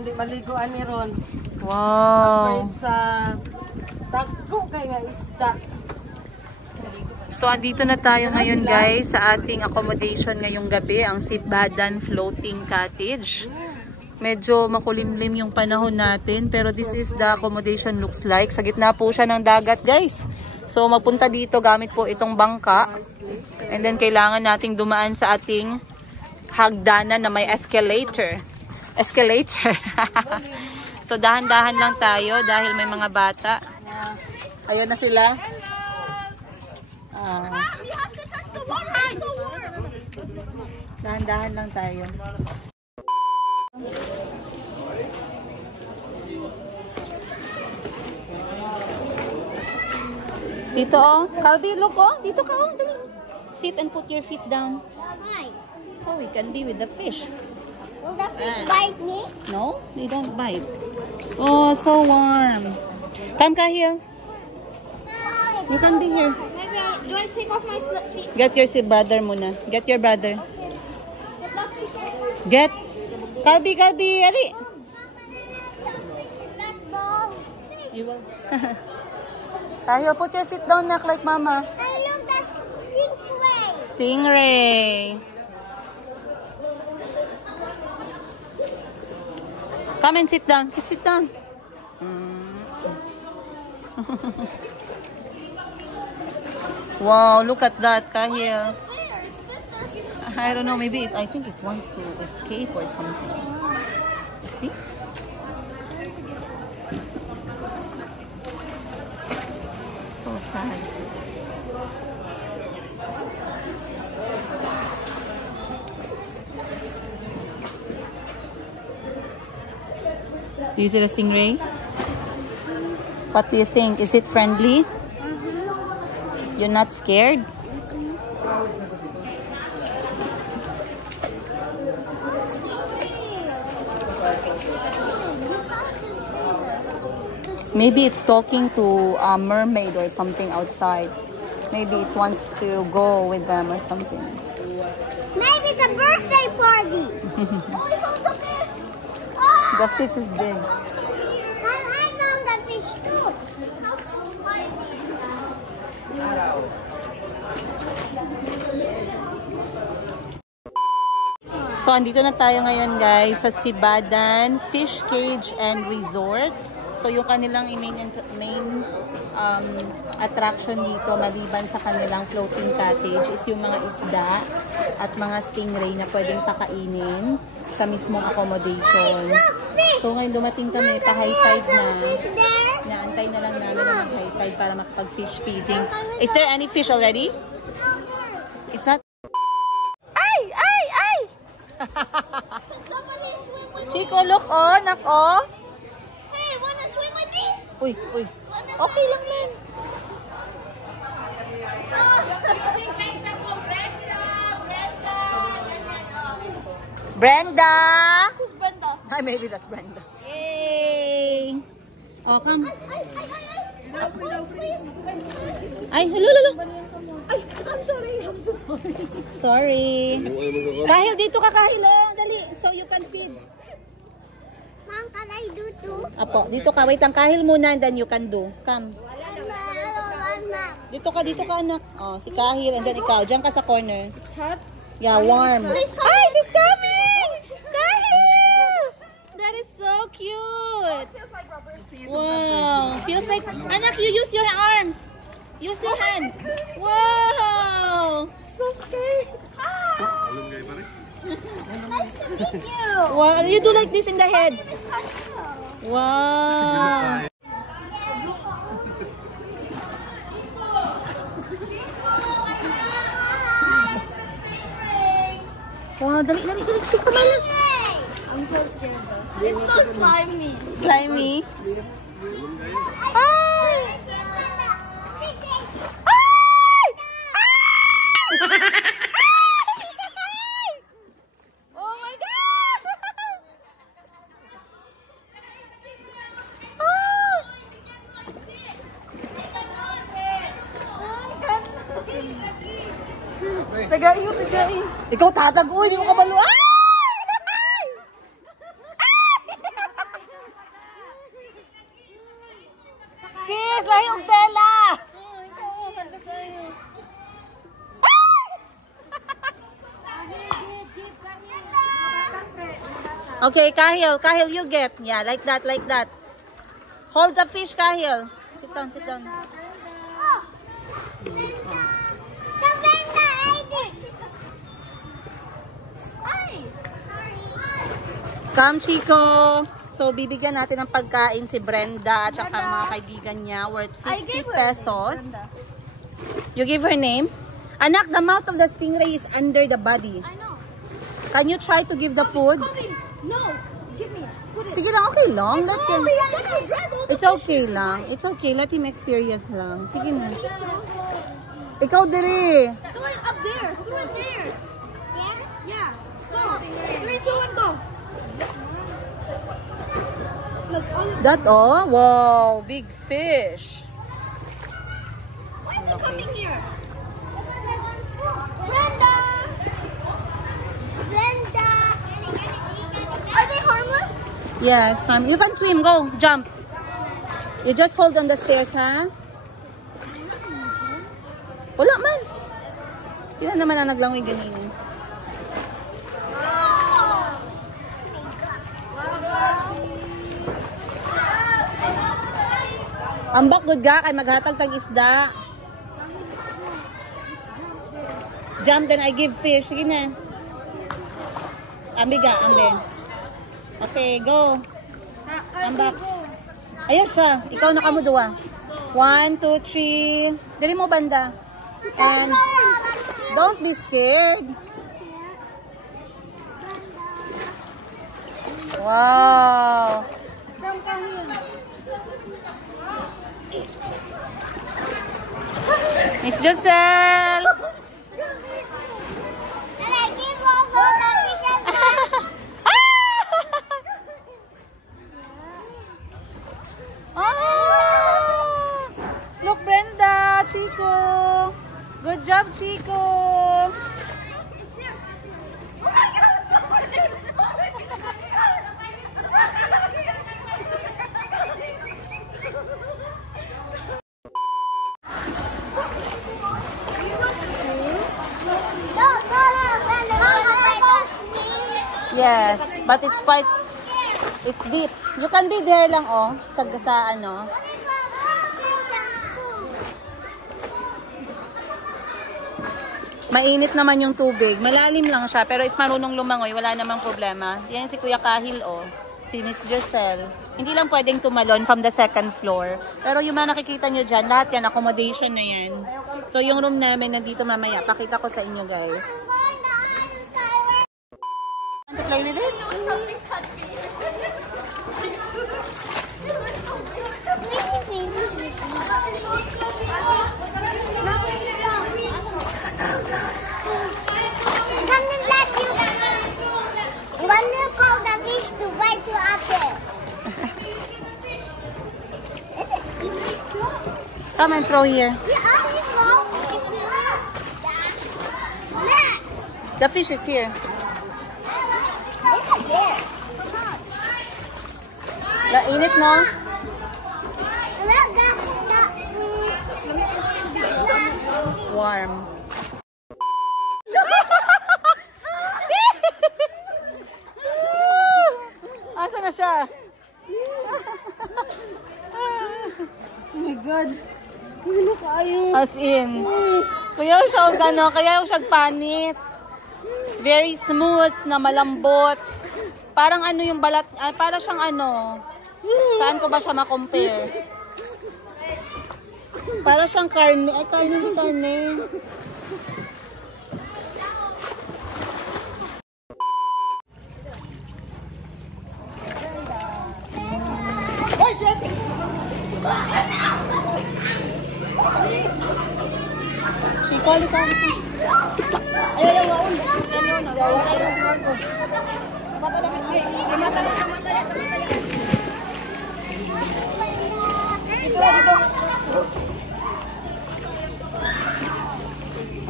hindi maligo ani ron. Wow. Afraid sa tagko kay nga isda. So, andito na tayo ngayon guys sa ating accommodation ngayong gabi, ang Sitbadan Floating Cottage. Medyo makulimlim yung panahon natin, pero this is the accommodation looks like. Sa gitna po siya ng dagat guys. So, magpunta dito gamit po itong bangka. And then, kailangan nating dumaan sa ating hagdanan na may escalator. So, dahan-dahan lang tayo dahil may mga bata. Ayun na sila. Dahan-dahan lang tayo. Dito oh. Calvi, look oh. Dito ka oh. Dali. Sit and put your feet down. Why? So we can be with the fish. Will the fish bite me? No, they don't bite. Oh, so warm. Come here. You can be here. Do I take off my feet? Get your brother muna. Get your brother. Get. Calvi, ali. You will. Tahil, put your feet down, nak, like mama. I love that stingray. Stingray. Come and sit down. Just sit down. Wow, look at that, Kahil. I don't know, maybe I think it wants to escape or something. See? So sad. Do you see the stingray? What do you think? Is it friendly? You're not scared? Maybe it's talking to a mermaid or something outside. Maybe it wants to go with them or something. Maybe it's a birthday party. Oh, we found the fish. Oh! The fish is big. And I found the fish too. That's so slimy. So, andito na tayo ngayon guys sa Sitbadan Fish Cage and Resort. So, yung kanilang main attraction dito maliban sa kanilang floating cottage is yung mga isda at mga stingray na pwedeng pakainin sa mismong accommodation. So, ngayon dumating kami, pa-high tide na. Naantay na lang namin ng high tide para makapag-fish feeding. Is there any fish already? It's not. Chico, look oh, nak oh. Hey, wanna swim with me? Uy. Okay lang man. Brenda! Who's Brenda? Ay, maybe that's Brenda. Yay! Oh, come. Ay, hello. Ay, I'm sorry. I'm so sorry. Sorry. Kahil dito ka, Kahil. Oh, dali. So you can feed. Mom, can I do too? Apo, dito ka. Wait lang, Kahil muna and then you can do. Come. Dito ka, anak. Oh, si Kahil and then ikaw. Diyan ka sa corner. It's hot? Yeah, warm. Ay, she's coming! Kahil! That is so cute. Wow. Feels like, anak, you use your arms. Use your hand. Wow. So scary. Nice to meet you. Wow, you do like this in the head. My name is Pascal. Wow. Wow, dali, Chico, man. I'm so scared though. It's so slimy. Slimy. Ay! Oh my gosh! Tagain. Ikaw tatago, hindi mo kabalo. Ay! Okay, Kahil. Kahil, you get. Yeah, like that, like that. Hold the fish, Kahil. Sit down, sit down. Oh. Brenda. The Brenda ate it. Ay. Come, Chico. So, bibigyan natin ng pagkain si Brenda at saka mga kaibigan niya worth 50 pesos. You give her name? Anak, the mouth of the stingray is under the body. I know. Can you try to give the food? No. Give me. Put it. Sige lang, okay lang. Let him. He's gonna drag all the It's okay lang. It's okay. Let him experience lang. Sige na. Ikaw diri. Throw it up there. Throw it there. There? Yeah. Go. 3, 2, and go. Look, all of That oh? Wow, big fish. Why is it coming here? Brenda! Brenda! Are they harmless? Yes, you can swim. Go, jump. You just hold on the stairs, ha? Wala man. Yan naman ang naglangoy ganyan. Ambak good ga kay maghatag tag isda. Jump then I give fish. Sige na. Ambi ga, ambi. Okay, go. Ambak. Ayun siya. Ikaw nakamuduwa. 1, 2, 3. Dali mo banda. And don't be scared. Wow. Miss Joselle. And I give also the fishes Ah! Look, Brenda, Chico. Good job, Chico. Yes, but it's quite, it's deep. You can be there lang, oh, sa ano. Mainit naman yung tubig. Malalim lang siya, pero if marunong lumangoy, wala namang problema. Yan si Kuya Kahil, oh. Si Miss Giselle. Hindi lang pwedeng tumalon from the second floor. Pero yung mga nakikita nyo dyan, lahat yan, accommodation na yan. So yung room namin nandito mamaya. Pakita ko sa inyo, guys. Want to play with it? Come and throw here. The fish is here. La init, no? Warm. Asa na siya? Oh my God. Ano kaayo? As in. Kaya siya gano, kaya siya panit. Very smooth na malambot. Parang ano yung balat, para siyang ano. Saan ko ba siya ma-compare? Para siyang karne. Ay, karne. Chico, lisa. Ayaw mo un. Ano, nagawa ko ng ako. Mata na.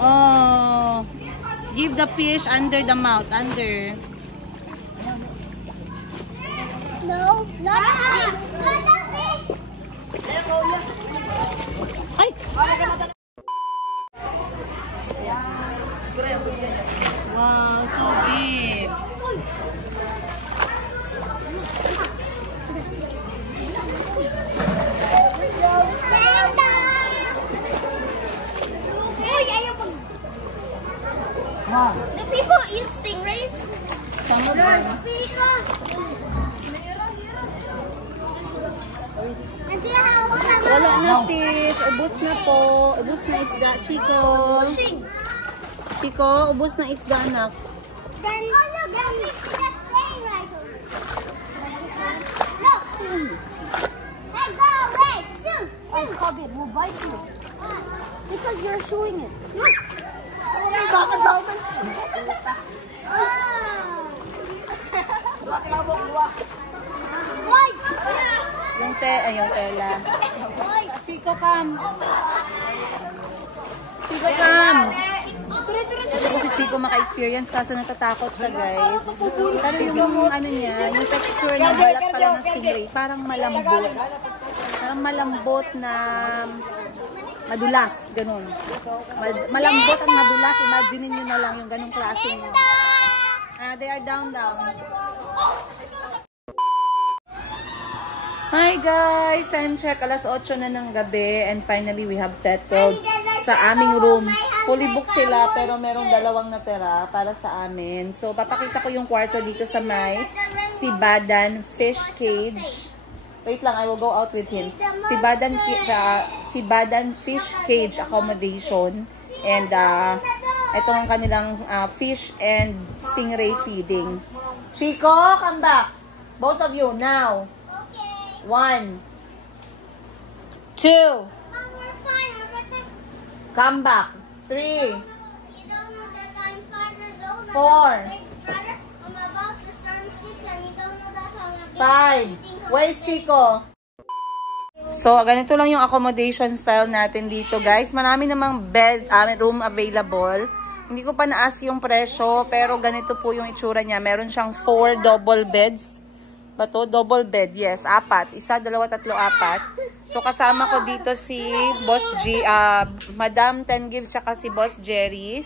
Oh. Give the fish under the mouth, under. No, not fish. Ay! Wow, so big. And do you have some? Wala na fish. Ubus na po. Ubus na isda, Chico. Chico, ubus na isda, anak. Then we can just stay right over. Look. Hey, go away. Shoot. Kobe, we'll bite you. Because you're showing it. Look. Bakit ba? Boy. Yung tela. Chico, come. Chico, come. Gusto ko si Chico maka-experience kaso natatakot siya, guys. Pero yung ano niya, yung texture ng balat pala ng stingray, parang malambot. Parang malambot na madulas, ganun. Malambot at madulas, imagine niyo na lang yung ganung klase niyo. They are down. Hi guys! Time check, alas 8 na ng gabi and finally we have settled sa aming room. Fully booked sila pero merong 2 natira para sa amin. So papakita ko yung kwarto dito sa may Sibadan Fish Cage. Wait lang, I will go out with him. Sibadan Fish Cage Accommodation. And ito ang kanilang fish and stingray feeding. Chico, come back! Both of you, now! 1, 2, come back. 3, 4. I'm about to start sick and you don't know that I'm 5. Where's Chico? So, ganito lang yung accommodation style natin dito, guys. Marami namang room available. Hindi ko pa na-ask yung presyo, pero ganito po yung itsura niya. Meron siyang 4 double beds. Bato, double bed, yes, 4. 1, 2, 3, 4. So, kasama ko dito si Boss G, Madam 10 Gives, tsaka si Boss Jerry.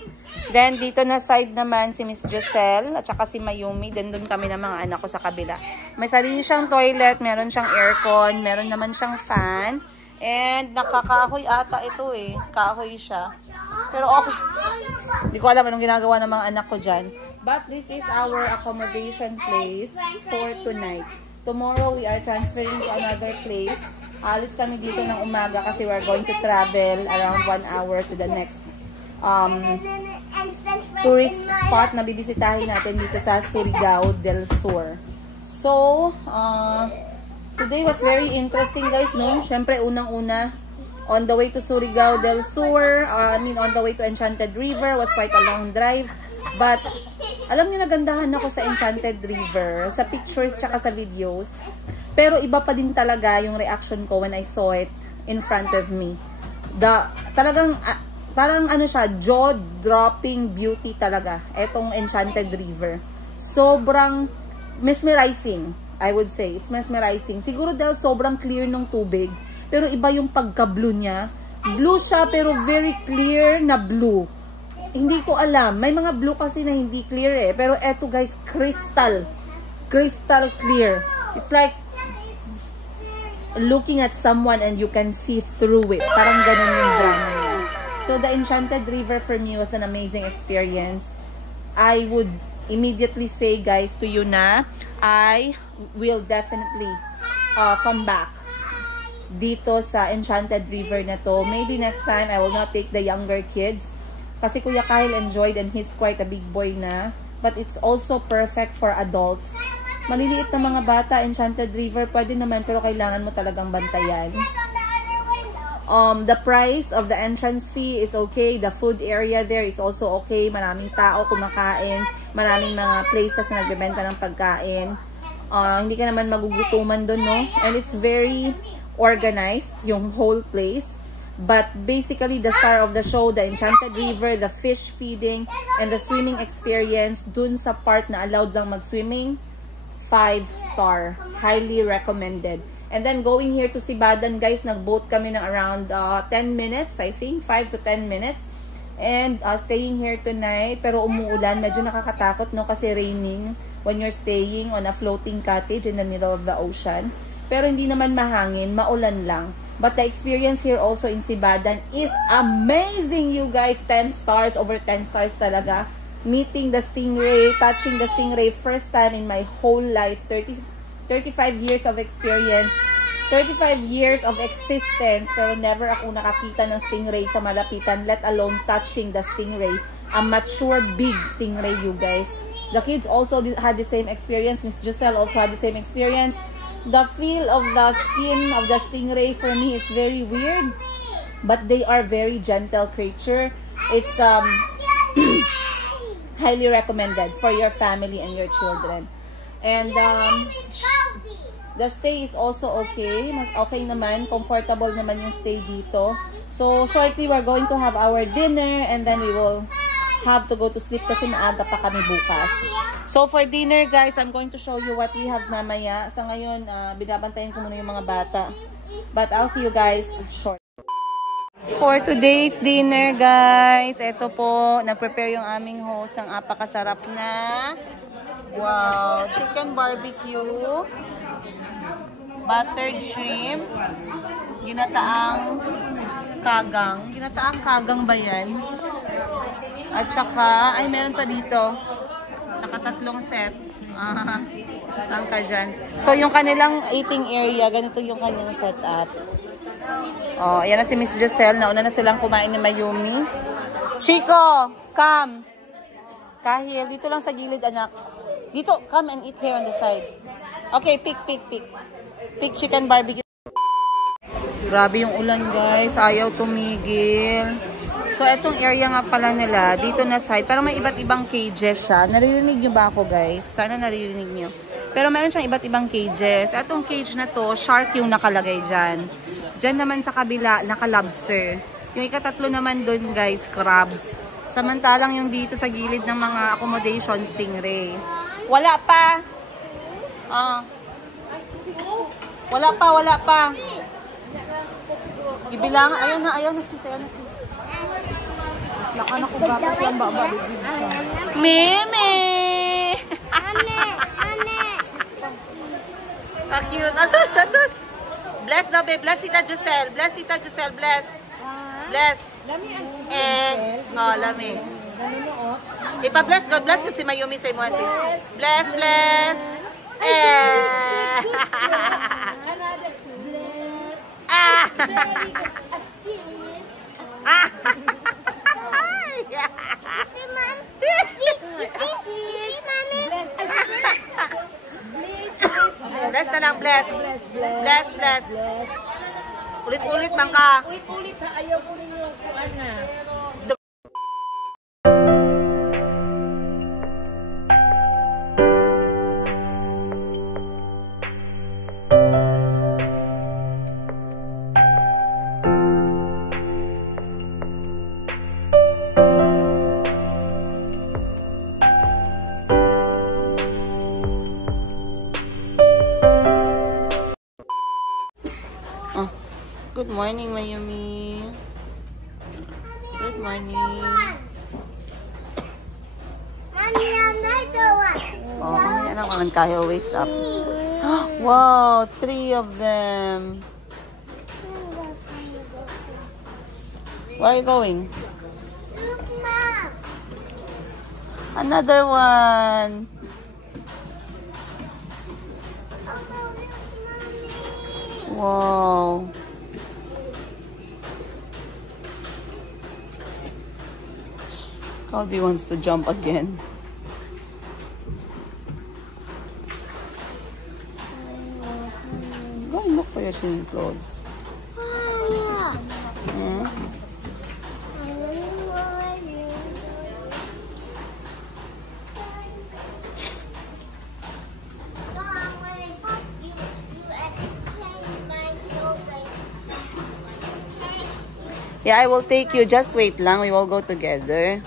Then, dito na side naman si Miss Giselle, at tsaka si Mayumi. Then, doon kami ng mga anak ko sa kabila. May sarili siyang toilet, meron siyang aircon, meron naman siyang fan. And, nakakahoy ata ito eh. Kahoy siya. Pero okay. Hindi ko alam anong ginagawa ng mga anak ko dyan. But this is our accommodation place for tonight. Tomorrow, we are transferring to another place. Alis kami dito ng umaga kasi we're going to travel around 1 hour to the next tourist spot na bibisitahin natin dito sa Surigao del Sur. So, today was very interesting, guys, no? Siyempre, unang-una, on the way to Surigao del Sur, on the way to Enchanted River, was quite a long drive. But, alam niyo, nagandahan ako sa Enchanted River, sa pictures tsaka sa videos. Pero iba pa din talaga yung reaction ko when I saw it in front of me. Talagang, parang ano siya, jaw-dropping beauty talaga. Etong Enchanted River. Sobrang mesmerizing, I would say. It's mesmerizing. Siguro dahil sobrang clear ng tubig. Pero iba yung pagka-blue niya. Blue siya pero very clear na blue. Hindi ko alam. May mga blue kasi na hindi clear eh. Pero eto guys, crystal clear. It's like looking at someone and you can see through it. Parang ganun yung drama niya. So the Enchanted River for me was an amazing experience. I would immediately say guys to you na I will definitely come back dito sa Enchanted River na to. Maybe next time I will not take the younger kids. Kasi Kuya Kyle enjoyed and he's quite a big boy na. But it's also perfect for adults. Maliliit na mga bata, Enchanted River, pwede naman pero kailangan mo talagang bantayan. The price of the entrance fee is okay. The food area there is also okay. Maraming tao kumakain. Maraming mga places na nagbebenta ng pagkain. Hindi ka naman magugutuman doon, no? And it's very organized, yung whole place. But basically, the star of the show, the Enchanted River, the fish feeding, and the swimming experience, dun sa part na allowed lang mag-swimming, 5-star. Highly recommended. And then, going here to Sibadan, guys, nag-boat kami ng around 10 minutes, I think. 5 to 10 minutes. And staying here tonight, pero umuulan. Medyo nakakatakot, no? Kasi raining when you're staying on a floating cottage in the middle of the ocean. Pero hindi naman mahangin, maulan lang. But the experience here also in Sibadan is amazing, you guys. 10 stars, over 10 stars talaga. Meeting the stingray, touching the stingray, first time in my whole life. 35 years of experience. 35 years of existence, pero never ako nakakita ng stingray sa malapitan, let alone touching the stingray. A mature, big stingray, you guys. The kids also had the same experience. Miss Giselle also had the same experience. The feel of the skin of the stingray for me is very weird, but they are very gentle creature. It's highly recommended for your family and your children. And the stay is also okay. Mas okay naman. Comfortable naman yung stay dito. So, shortly, we're going to have our dinner and then we will have to go to sleep kasi maaga pa kami bukas. So, for dinner, guys, I'm going to show you what we have mamaya. Sa ngayon, binabantayan ko muna yung mga bata. But I'll see you guys short. For today's dinner, guys, ito po, na-prepare yung aming host ng apakasarap na chicken barbecue, buttered shrimp, ginataang kagang. Ginataang kagang ba yan? At saka, ay meron pa dito. Nakatatlong set. Saan ka dyan? So, yung kanilang eating area, ganito yung kanyang setup. Oh, ayan na si Miss Giselle. Nauna na silang kumain ni Mayumi. Chico, come. Kahil, dito lang sa gilid, anak. Dito, come and eat here on the side. Okay, pick. Pick chicken barbecue. Grabe yung ulan, guys. Ayaw tumigil. So, etong area nga pala nila, dito na side, parang may iba't ibang cages siya. Naririnig nyo ba ako, guys? Sana naririnig nyo. Pero meron siyang iba't ibang cages. Etong cage na to, shark yung nakalagay dyan. Dyan naman sa kabila, naka-lobster. Yung ikatatlo naman dun, guys, crabs. Samantalang yung dito sa gilid ng mga accommodation, stingray. Wala pa. Wala pa. Ibilang, ayun na sis. Laka na ko bakit yan ba? Meme! Cute. Asus. Bless daw, babe. Bless Tita Giselle. Bless. And, lami. Ipa-bless, God bless si Mayumi sa imo. Bless. Bless na lang, bless. Ulit-ulit man ka. Ulit ha, ayaw ko rin yung kuan na. Good morning, Mayumi. Good morning. Mommy, another one. Oh, mamaya lang ang Kayo wakes up. Wow, 3 of them. Where are you going? Look, Mom. Another one. Wow. Calby wants to jump again. Go and look for your swimming clothes. Hmm? Yeah, I will take you. Just wait lang. We will go together.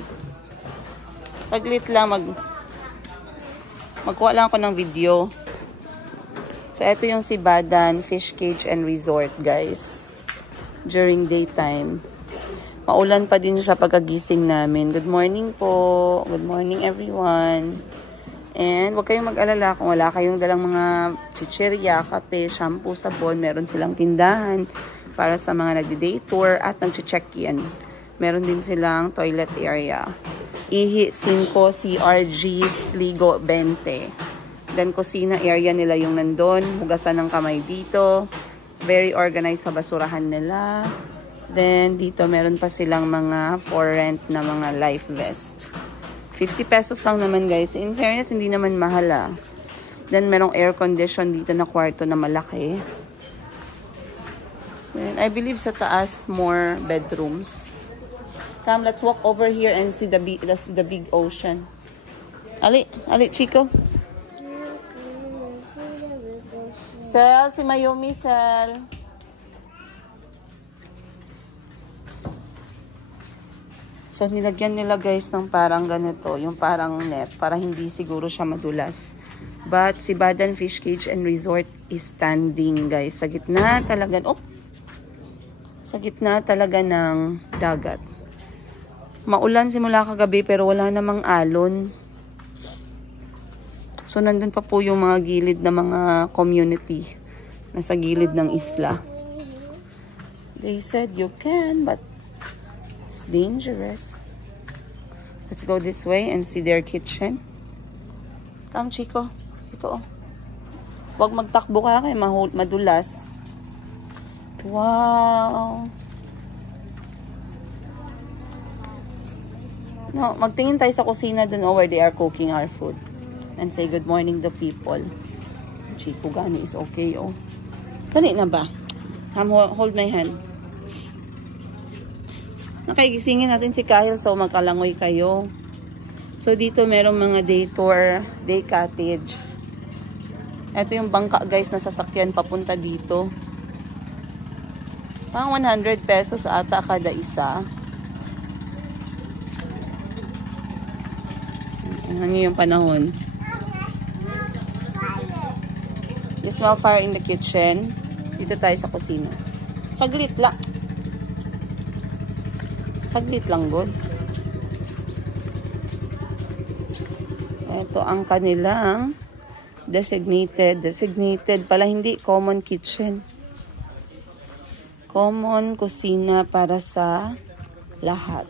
Saglit lang. Magkuha lang ako ng video. So, ito yung Sibadan Fish Cage and Resort, guys. During daytime. Maulan pa din siya pagkagising namin. Good morning po. Good morning, everyone. And huwag kayong mag-alala kung wala kayong dalang mga chichirya, kape, shampoo, sabon. Meron silang tindahan para sa mga nagdi-day tour at nag-check-in. Meron din silang toilet area. Ihi 5, CRGs, Ligo 20. Then kusina area nila yung nandun. Hugasan ng kamay dito. Very organized sa basurahan nila. Then, dito meron pa silang mga for rent na mga life vest. 50 pesos lang naman guys. In fairness, hindi naman mahal ah. Then, merong air condition dito na kwarto na malaki. Then, I believe sa taas, more bedrooms. Come, let's walk over here and see the big ocean. Ali, Chico. Sel, si Mayumi, Sel. So, nilagyan nila guys ng parang ganito, yung parang net, para hindi siguro siya madulas. But, si Badan Fish Cage and Resort is standing guys. Sa gitna talaga, sa gitna talaga ng dagat. Maulan simula kagabi pero wala namang alon. So, nandun pa po yung mga gilid na mga community nasa gilid ng isla. They said you can, but it's dangerous. Let's go this way and see their kitchen. Come, Chico. Ito, oh. Huwag magtakbo ka kaya madulas. Wow. No, magtingin tayo sa kusina dun where they are cooking our food. And say good morning to people. Chico, gani is okay, oh. Dali na ba? Hold my hand. Nakagisingin natin si Kyle, so magkalangoy kayo. So, dito merong mga day tour, day cottage. Ito yung bangka, guys, na sasakyan papunta dito. Pang 100 pesos ata kada isa. Ano yung panahon? You smell fire in the kitchen. Dito tayo sa kusina. Saglit lang. Saglit lang, good. Ito ang kanilang designated pala, hindi common kitchen. Common kusina para sa lahat.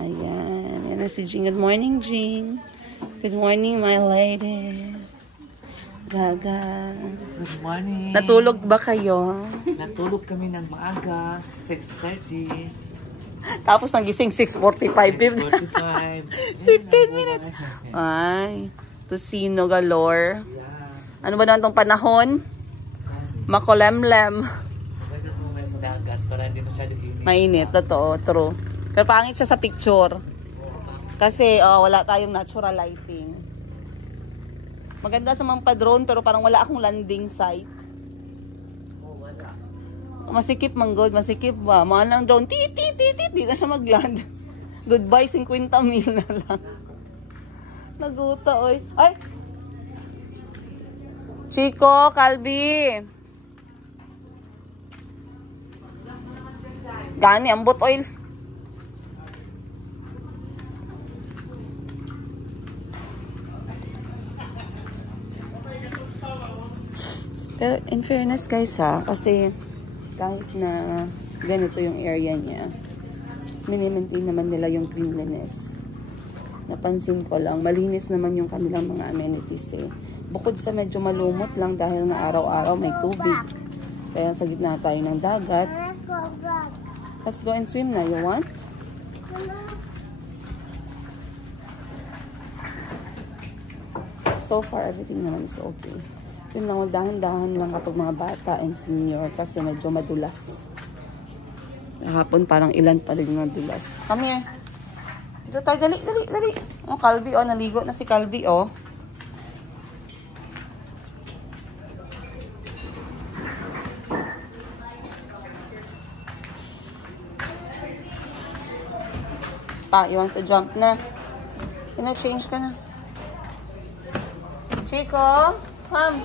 Ayan. Yan na si Jean. Good morning, Jean. Good morning, my lady. Gaga. Good morning. Natulog ba kayo? Natulog kami ng maaga, 6:30. Tapos nagising 6:45. 6:45. 15 minutes. Ay, tusino galore. Ano ba naman tong panahon? Makolemlem. Maganda po sa dagat para hindi masyado init. Mainit, totoo, true. Pero pangit siya sa picture. Kasi wala tayong natural lighting. Maganda sa mga pa-drone pero parang wala akong landing site. Masikip man good, masikip ba? Mahal ng drone, tit, di na siya mag-land. Goodbye, 50 mil na lang. Naguta, oy. Ay! Chico, Calvi. Gani, ambot oil. Pero in fairness guys ha, kasi kahit na ganito yung area niya, minimaintain naman nila yung cleanliness. Napansin ko lang, malinis naman yung kanilang mga amenities eh. Bukod sa medyo malumot lang dahil na araw-araw may tubig. Kaya sa gitna tayo ng dagat. Let's go and swim na. You want? So far, everything naman is okay. Yun lang, dahan-dahan lang kapag mga bata and senior kasi medyo madulas. Hapon parang ilan pa rin madulas. Come here. Dito tayo, dali. Oh, Calvi, oh, naligo na si Calvi, oh. Pa, you want to jump na? Kina-change ka na. Chico, come.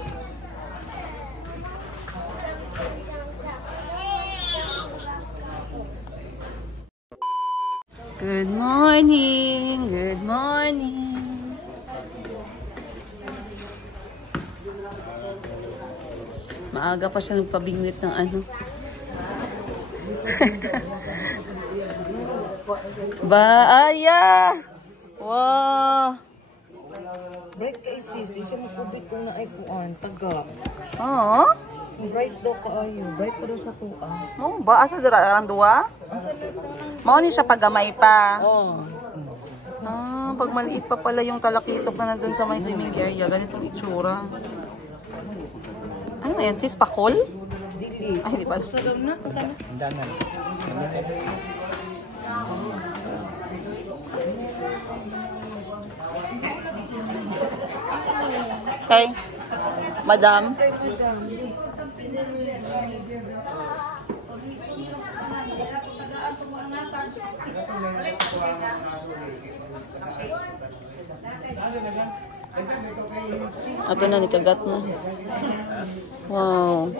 Good morning. Good morning. Maaga pa siya nagpabingwit ng ano. Baaya! Wow! Break kay sis, di siya makubit kung naay kuan, taga. Oo? Bright daw kaayo. Bright pa daw sa tuwa. Mo, ba asa dira ang duwa? Mao ni siya pagamay pa. Oh. Pag maliit pa pala yung talakitok na nandun sa may swimming area, ganitong itsura. Ano yan, sis? Pakol? Dili. Ay, hindi pala. Sarap na. Kasama. Danan. Okay. Madam. Ato na, nikagat na. Wow.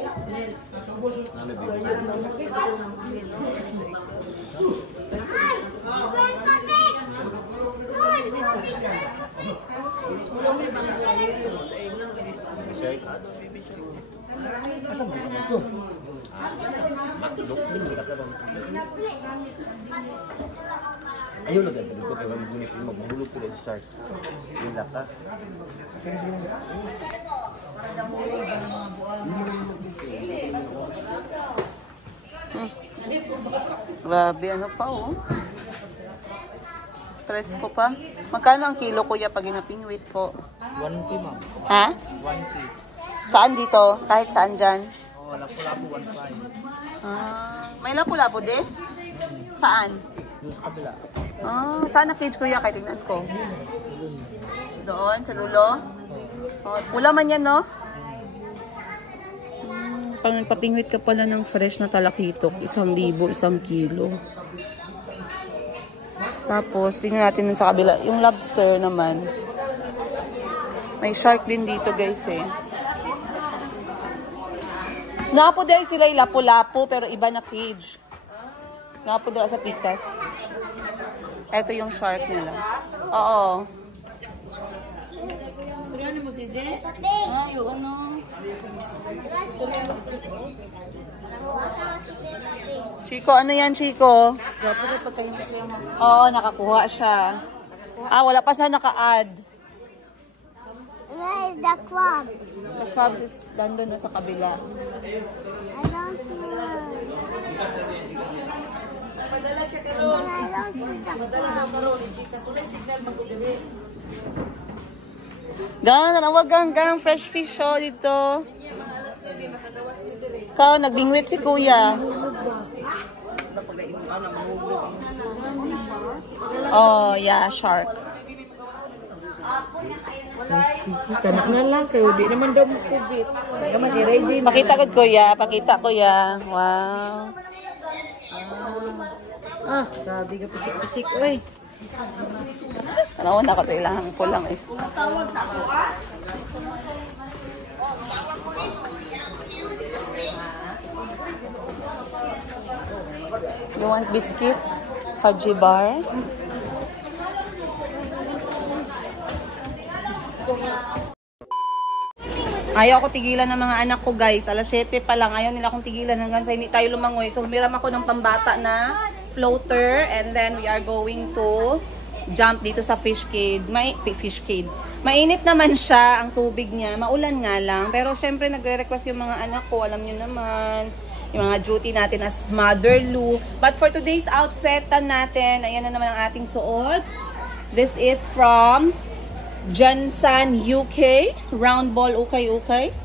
Ayun na ganito dito pero maghulog ko sa shark. Yung laka. Grabe, ano pa oh. Stress ko pa. Magkano ang kilo kuya pag inapingwit po? 1K ma'am. Ha? 1K. Saan dito? Kahit saan dyan? Oh, lapu-lapu 1.5. May lapu-lapu din? Saan? Doon sa kabila. Saan na cage kuya? Kaya tingnan ko. Doon, sa lulo? Pula man yan, no? Pag nagpapingwit ka pala ng fresh na talakitok, 1,000, 1 kilo. Tapos, tingnan natin sa kabila. Yung lobster naman. May shark din dito, guys, eh. Napo dahil sila yung lapu-lapu, pero iba na cage. Napo dahil sa pikas. Ito yung shark nila. Oo. Ay, ano? Chico, ano yan, Chico? Oo, nakakuha siya. Wala pa siya naka-add. Where is the crab? The crabs is nandun sa kabila. I don't see her. Padala siya I don't see the Gan, nawagang gang fresh fish oh dito. Ikaw, nagbingwit si kuya. Oh, yeah, shark. Kanak na lang kayo. Di naman daw makubit. Naman i-ready. Pakita ko kuya, pakita kuya. Wow. Sabi ka pisik-pisik. Uy. Ano na ko ito ilang pulang eh. You want biscuit? Fudgy bar? Ayaw ko tigilan ng mga anak ko guys. Alas 7 pa lang. Ayaw nila akong tigilan hanggang sa hindi tayo lumangoy. So humiram ako ng pambata na floater. And then we are going to jump dito sa fish cage. Fish cage. Mainit naman siya ang tubig niya. Maulan nga lang. Pero syempre nagre-request yung mga anak ko. Alam niyo naman. Yung mga duty natin as motherloo. But for today's outfit natin, ayan na naman ang ating suot. This is from Jansan UK. Round ball ukay-ukay.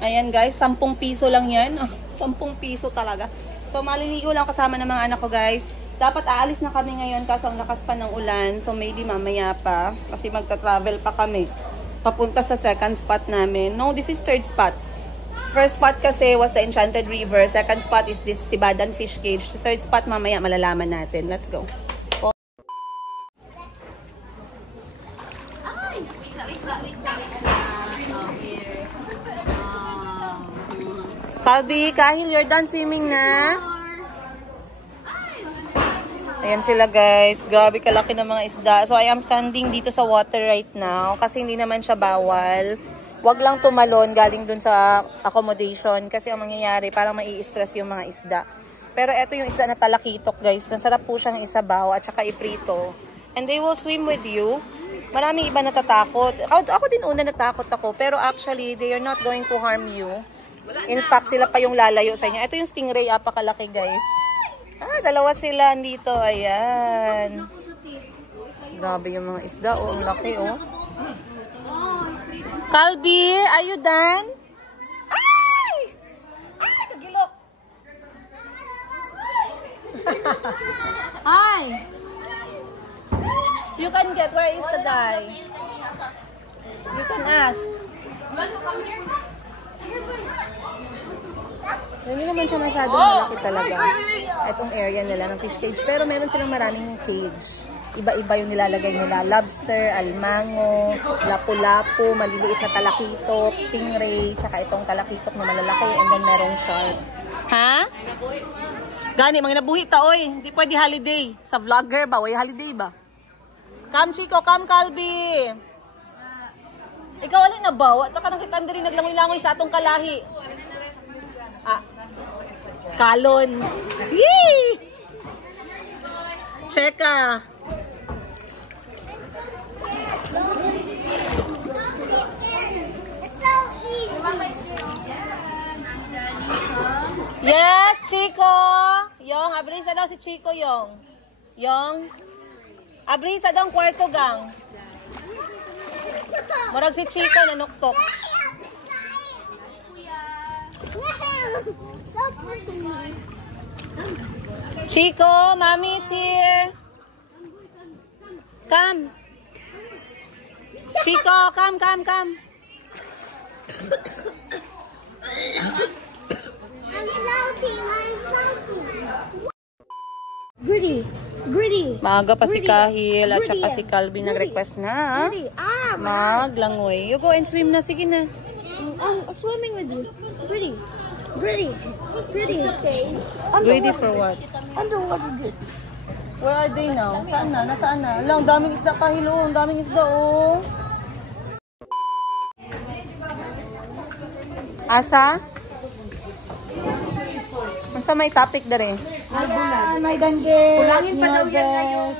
Ayan guys, 10 piso lang yan. 10 piso talaga. So maliligo lang kasama ng mga anak ko guys. Dapat aalis na kami ngayon kasi ang lakas pa ng ulan. So maybe mamaya pa. Kasi magta-travel pa kami. Papunta sa second spot namin. No, this is third spot. First spot kasi was the Enchanted River. Second spot is this Sibadan Fish Cage. Third spot mamaya malalaman natin. Let's go. Kalbi, Kahil, you're done swimming na? Ayan sila guys. Grabe kalaki ng mga isda. So I am standing dito sa water right now. Kasi hindi naman siya bawal. Wag lang tumalon galing dun sa accommodation. Kasi ang mangyayari, parang mai-stress yung mga isda. Pero eto yung isda na talakitok guys. Masarap po siyang isabaw at saka iprito. And they will swim with you. Maraming iba natatakot. Ako din una natakot ako. Pero actually, they are not going to harm you. In fact, sila pa yung lalayo sa inyo. Ito yung stingray, apakalaki guys. Dalawa sila dito. Ayan. Grabe yung mga isda. Oh, ang laki oh. Calby, are you done? Ay! Ay, kagilok! Ay! You can get, where is the dye? You can ask. Hindi naman siya masyadong malaki talaga. Itong area nila ng fish cage. Pero meron silang maraming cage. Iba-iba yung nilalagay nila. Lobster, almango, lapu-lapu, maliliit na talakitok, stingray, tsaka itong talakitok na malalaki. And then merong shark. Ha? Gani, mga nabuhi ta, oy. Hindi pwede holiday. Sa vlogger ba? Way holiday ba? Come, Chico. Come, Calby. Ikaw, alin na ba? Ito ka nang kitang rin naglangoy-langoy sa atong kalahi. Kalon. Yee! Cheka. Yes, Chico. Yong, abrisa daw si Chico, Yong. Yong. Abrisa daw ang kwarto, gang. Marag si Chico nanuktok. Stop pushing me. Chico, mommy is here. Come. Chico, come. I'm floating. Gritty. Maaga pa si Kahil at saka si Calby nag-request na. Maglangoy. You go and swim na. Sige na. I'm swimming with you. Gritty. Okay. Ready for what? Underwater gritty. Where are they now? Saan na? Nasaan na? Ang daming isda, Kahil. Ang daming isda, oh. Asa? Ansa may topic dere? May danggit. Kulangin pa daw yan ngayon.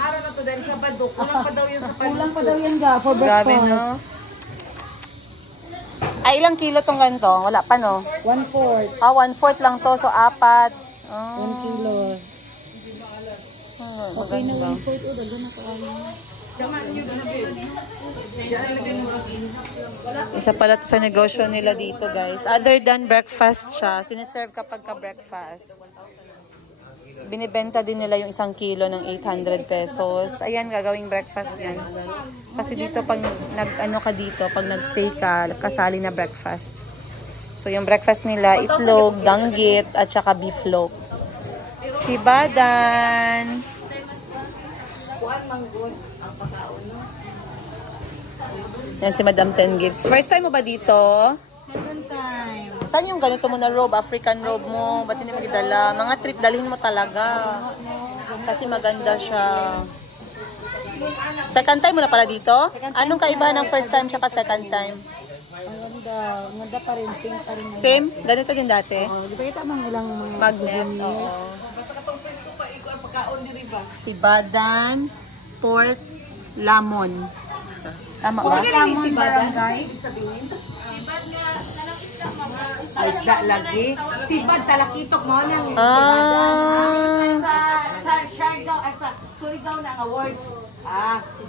Araw na to dahil sa Badok. Kulang pa daw yan sa Badok. Kulang pa daw yan ga for Grabe, breakfast. no? Ay, ilang kilo tong ganito? Wala pa, no? 1/4. 1/4 lang to. So, 4. 1 kilo. Okay na 1/4. Dago na kayo. Isa pala to sa negosyo nila dito, guys. Other than breakfast siya, siniserve kapag ka-breakfast. Binibenta din nila yung 1 kilo ng 800 pesos. Ayan, gagawing breakfast yan. Kasi dito, pag nag-ano ka dito, pag nag-stay ka, kasali na breakfast. So, yung breakfast nila, itlog, danggit, at saka beef loaf. Si Badan. Yan si Madam 10 Gifts. First time mo ba dito? Second time. Saan yung ganito mo na robe? African robe mo? Ba't hindi mo gidala? Mga trip, dalhin mo talaga. Kasi maganda siya. Second time mo na pala dito? Anong kaibahan ng first time tsaka second time? Ang ganda. Ang ganda pa rin. Same pa rin. Same? Ganito din dati? Di ba kita mang ilang mga Magnet. Oo. Si Badan, pork, lamon. Tama ba? Si barangay. Ay, isda lagi. Sibad, talakitok mo nang sa Siargao, sa Surigao na ang awards.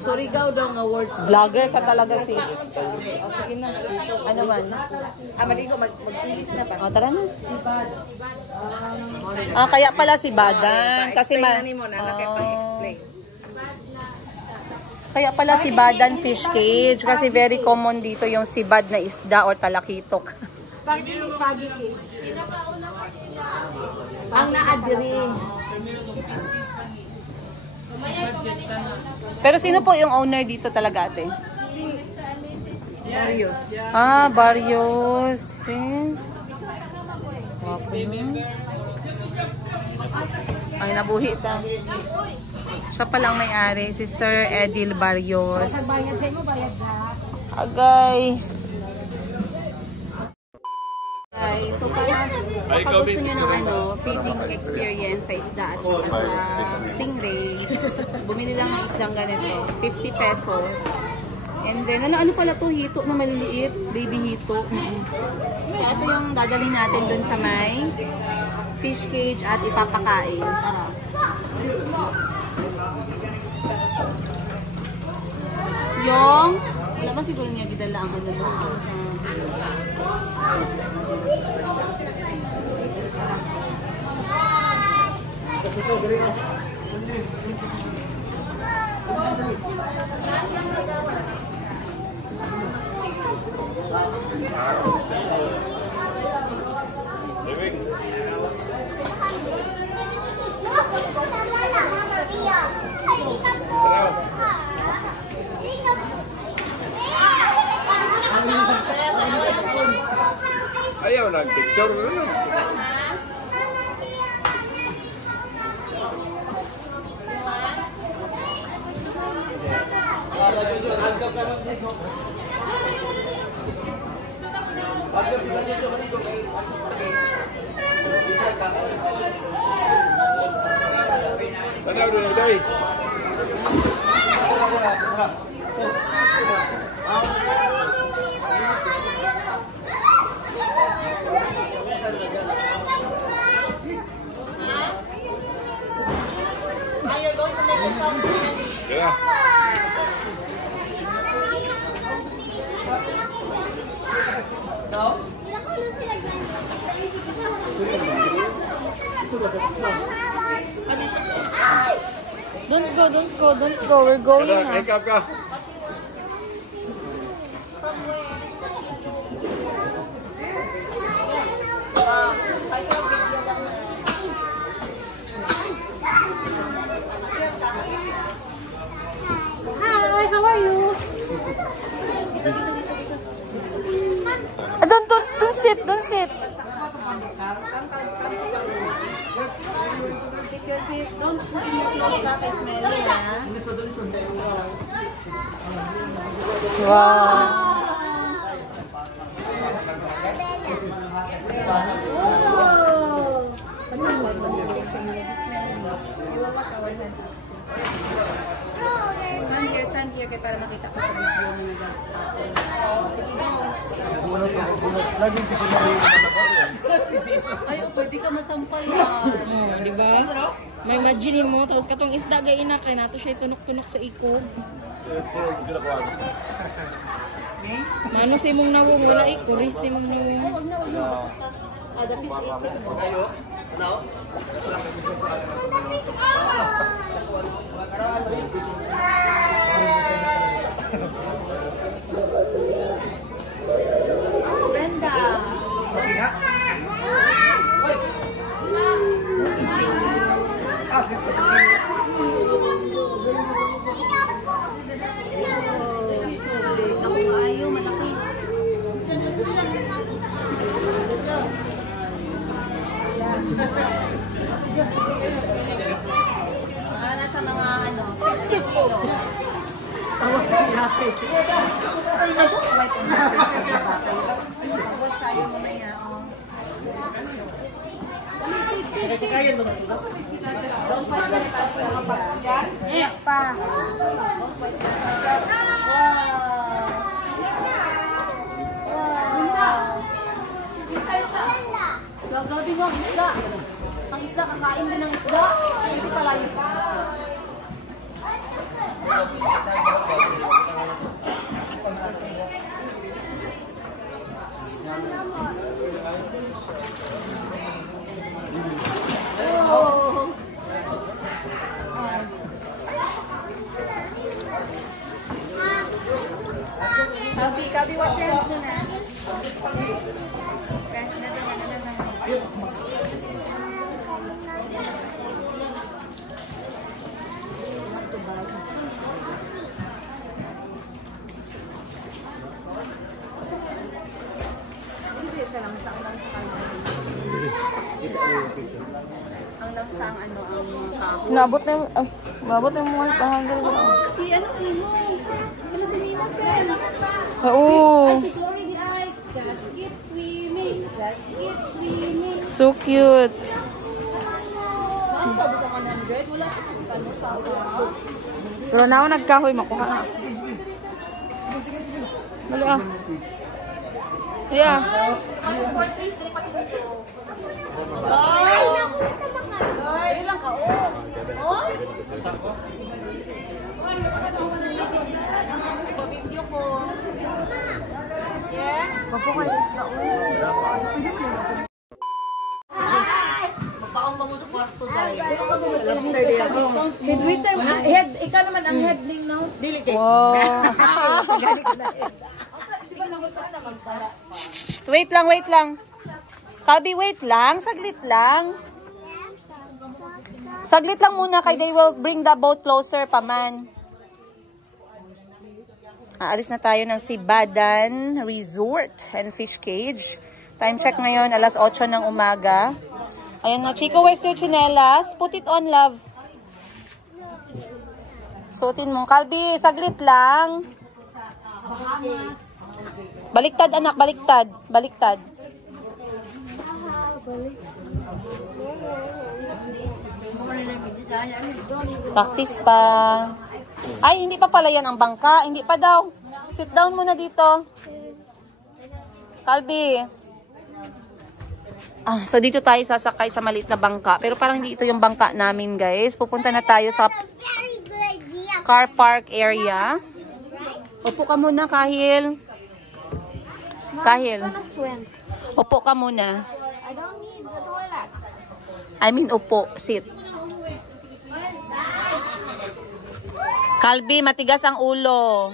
Surigao daw ang awards. Vlogger ka talaga, sis. Sige na. Ano man? Maligo, mag-ilis na ba? O, tara na. Kaya pala si Badan. Kasi explain. Kaya pala si Badan Fish Cage. Kasi very common dito yung sibad na isda or talakitok. Pagi cake. Ang naadiri. Pero sino po yung owner dito talaga, ate? Marius. Barrios. Okay. Wapo yun. Ay, nabuhi ta. Siya palang may-ari, si Sir Edil Barrios. Agay. So kapag gusto nyo ng feeding experience sa isda at saka sa stingray, bumili lang ng isdang ganito, 50 pesos. And then, ano pala to? Hito na maliliit. Baby hito. Kaya ito yung dadalhin natin dun sa may fish cage at ipapakain. Yung, wala ba siguro niya gidala ang ano doon? Ayaw ng picture. Ano rin day? Yeah. Don't go. We're going na. Make up ka. Hi, how are you? Don't sit. Take your fish. Don't put in your clothes back. It's smelly, ha? Wow. Stand here kaya para makita ko sa video na nag-tapon. Sige mo. Laging pisisi. Ay, pwede ka masampal yan. Di ba? May imagine mo, tapos katong isda gay ina kay nato siya tunok-tunok sa ikog. Mano si mong nawong wala kuris ni mong nawong. The fish ate. Brenda. Ayaw, malaki. Nasa mga 50 kilo. Tawag natin. Tapos tayo mamaya. Kaya mo. Don't fight the fight. Eh, pa. Don't fight the fight. Grabe mo ang isda. Ang isda, kakain din ng isda. Hindi pala yun. Oh. Kabi, wash your hands muna. Okay, hindi siya lang sa kanya. Ang langsang ano ang kahoy. Nabot na mo ang hanggang. Si ano si Mo? Ano si Nino Sen? Oo. Si Dory di ay just keep swimming. So cute. Ang sabi sa 100, wala sa ano sa Pero now nagkahoy makuha na. Mali ah. Yeah. Ilang ka, oh. Video ko. Yeah? Magpaong ba mo sa kwarto, guys? Lobster day ako. Head waiter. Ikaw naman ang headling, no? Dili kay. Wow. Wait lang. Kabi, wait lang. Saglit lang. Saglit lang muna kay they will bring the boat closer pa man. Aalis na tayo ng Sibadan Resort and Fish Cage. Time check ngayon, alas 8 ng umaga. Ayan na, Chico, where's your chinelas? Put it on, love. Suotin mo. Kalbi, saglit lang. Baliktad, anak, baliktad. Baliktad. Practice pa. Ay, hindi pa pala yan ang bangka. Hindi pa daw. Sit down muna dito. Kalbi. So dito tayo sasakay sa maliit na bangka. Pero parang hindi ito yung bangka namin, guys. Pupunta na tayo sa car park area. Upo ka muna, Kahil. Kahil. Upo ka muna. I mean, upo. Sit. Kalbi, matigas ang ulo.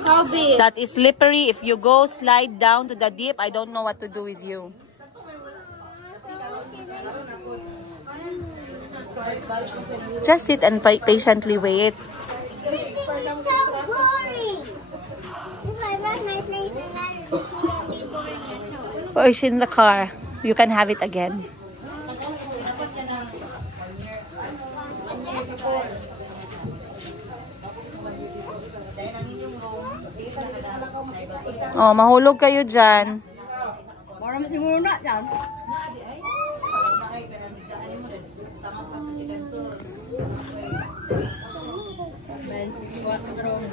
Kalbi. That is slippery. If you go slide down to the deep, I don't know what to do with you. Just sit and patiently wait. Sitting is so boring. If I run my place and it can be boring at all. Oh, it's in the car. You can have it again. Oh, mahulog kayo dyan.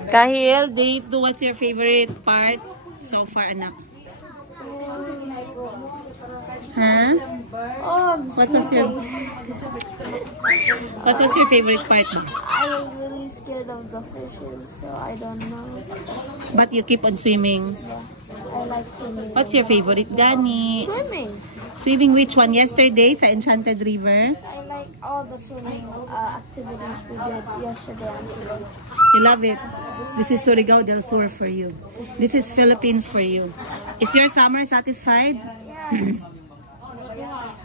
Kahil, what's your favorite part so far, anak? Huh? What was your favorite part? I was really scared of the fishes, so I don't know. But you keep on swimming. I like swimming. What's your favorite, Dani? Swimming. Swimming which one? Yesterday sa Enchanted River? I like all the swimming activities we did yesterday and today. You love it. This is Surigao del Sur for you. This is Philippines for you. Is your summer satisfied? Yes.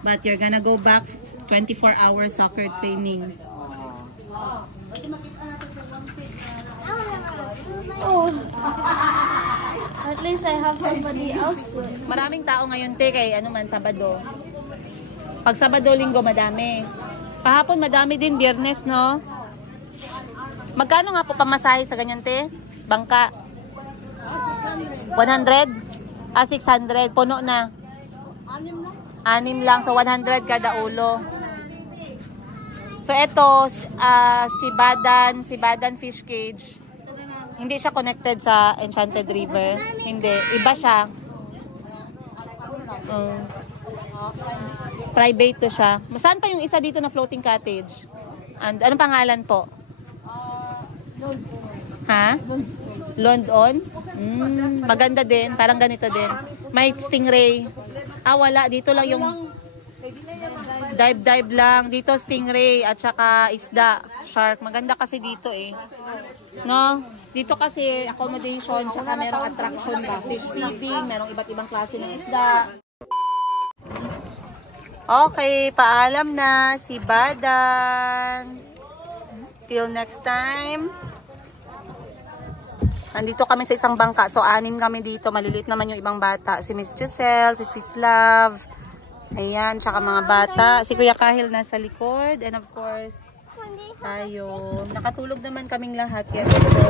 But you're gonna go back 24-hour soccer training. Oh. At least I have somebody else to it. Maraming tao ngayon, te, kay ano man, Sabado. Pag Sabado, Linggo, madami. Kahapon, madami din, Biyernes, no? Magkano nga po pamasahe sa ganyan, te? Bangka? 100? 600. Puno na. 6 lang. So, 100 kada ulo. So, ito, Sibadan Fish Cage. Hindi siya connected sa Enchanted River. Hindi. Iba siya. Private to siya. Saan pa yung isa dito na floating cottage? And anong pangalan po? Ha? London? Maganda din. Parang ganito din. May stingray. Wala. Dito lang yung dive lang. Dito stingray at saka isda. Shark. Maganda kasi dito eh. No? Dito kasi accommodation tsaka merong attraction ba? Fish feeding. Merong iba't ibang klase ng isda. Okay. Paalam na. Sibadan. Till next time. Nandito kami sa isang bangka. So, 6 kami dito. Maliliit naman yung ibang bata. Si Miss Giselle, si Sis Love. Ayan, tsaka mga bata. Si Kuya Kahil nasa likod. And of course, tayo. Nakatulog naman kaming lahat. Yes. So,